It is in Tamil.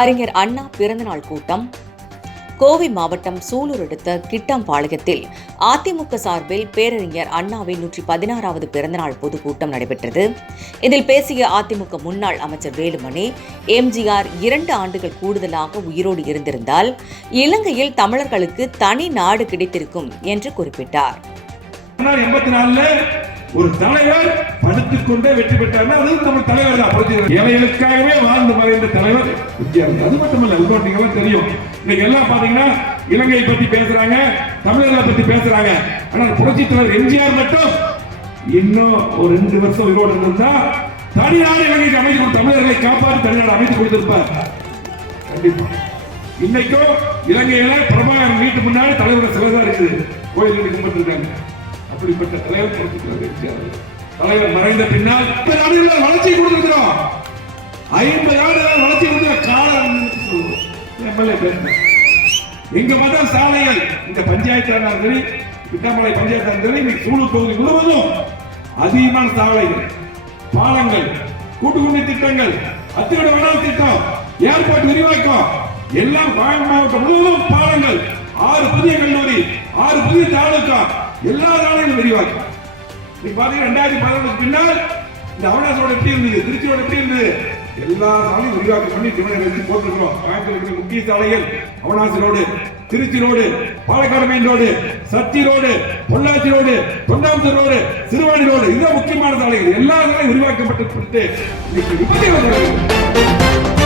அறிஞர் அண்ணா பிறந்தநாள் கூட்டம். கோவை மாவட்டம் சூலூர் அடுத்த கிட்டாம்பாளையத்தில் அதிமுக சார்பில் பேரறிஞர் அண்ணாவின் நூற்றி பதினாறாவது பிறந்தநாள் பொதுக்கூட்டம் நடைபெற்றது. இதில் பேசிய அதிமுக முன்னாள் அமைச்சர் வேலுமணி எம்ஜிஆர் இரண்டு ஆண்டுகள் கூடுதலாக உயிரோடு இருந்திருந்தால் இலங்கையில் தமிழர்களுக்கு தனி நாடு கிடைத்திருக்கும் என்று குறிப்பிட்டார். ஒரு தலைவர் படுத்துக் கொண்டே வெற்றி பெற்றார்னா அது நம்ம தலைவர் தான் புரிஞ்சுக்கணும். ஏழைகளுக்காகவே வாழ்ந்து மறைந்த தலைவர் வித்தியாசம் அது மட்டுமல்ல இன்னொரு தெரியும். இன்னைக்கு எல்லாம் பாத்தீங்கன்னா இலங்கையை பத்தி பேசுறாங்க தமிழர்களை பத்தி பேசுறாங்க. ஆனா புரட்சி தலைவர் எம்ஜிஆர் மட்டும் இன்னும் ஒரு ரெண்டு வருஷம் உயிரோடு இருந்தா தனியார் இலங்கைக்கு அமைதி கொடுத்து தமிழர்களை காப்பாற்றி தனியார் அமைத்து கொடுத்திருப்பார். கண்டிப்பா. இன்னைக்கும் இலங்கையில பிரபாகரன் வீட்டு முன்னாடி தலைவர் சிலதான் இருக்குது. கோயில் கும்பிட்டுருக்காங்க அப்படிப்பட்ட தலைவர் கொடுத்துருக்கிறார் எம்ஜிஆர் தலைவர் மறைந்த பின்னால் ஐம்பது ஆண்டுகள் வளர்ச்சி கொடுத்திருக்கிறோம். ஐம்பது ஆண்டுகள் வளர்ச்சி கொடுத்த காலம் எம்எல்ஏ பேசுறேன் எங்க பார்த்தா சாலைகள் இந்த பஞ்சாயத்தாக சரி விட்டாமலை பஞ்சாயத்தாக சரி இன்னைக்கு சூழல் பகுதி முழுவதும் அதிகமான சாலைகள் பாலங்கள் கூட்டுக்குடி திட்டங்கள் அத்தியோட வளர்ச்சி திட்டம் ஏர்போர்ட் விரிவாக்கம் எல்லாம் மாவட்டம் முழுவதும் பாலங்கள். ஆறு புதிய கல்லூரி ஆறு புதிய தாலுக்கா எல்லா நாளையும் விரிவாக்கம் நீங்க பாத்தீங்கன்னா ரெண்டாயிரத்தி பதினொன்றுக்கு பின்னால் இந்த அவனாசோட எப்படி இருந்தது? திருச்சியோட எப்படி இருந்தது? எல்லா சாலையும் விரிவாக்கம் பண்ணி திருமணம் வச்சு போட்டிருக்கிறோம். கோயம்புத்தூர் இருக்கிற முக்கிய சாலைகள் Avinashi road Tiruchi road Palakkad main road Sathy road Pollachi road Thondamuthur road Siruvani road இதுதான் முக்கியமான சாலைகள். எல்லா சாலையும் விரிவாக்கப்பட்டு இன்னைக்கு விபத்துகள்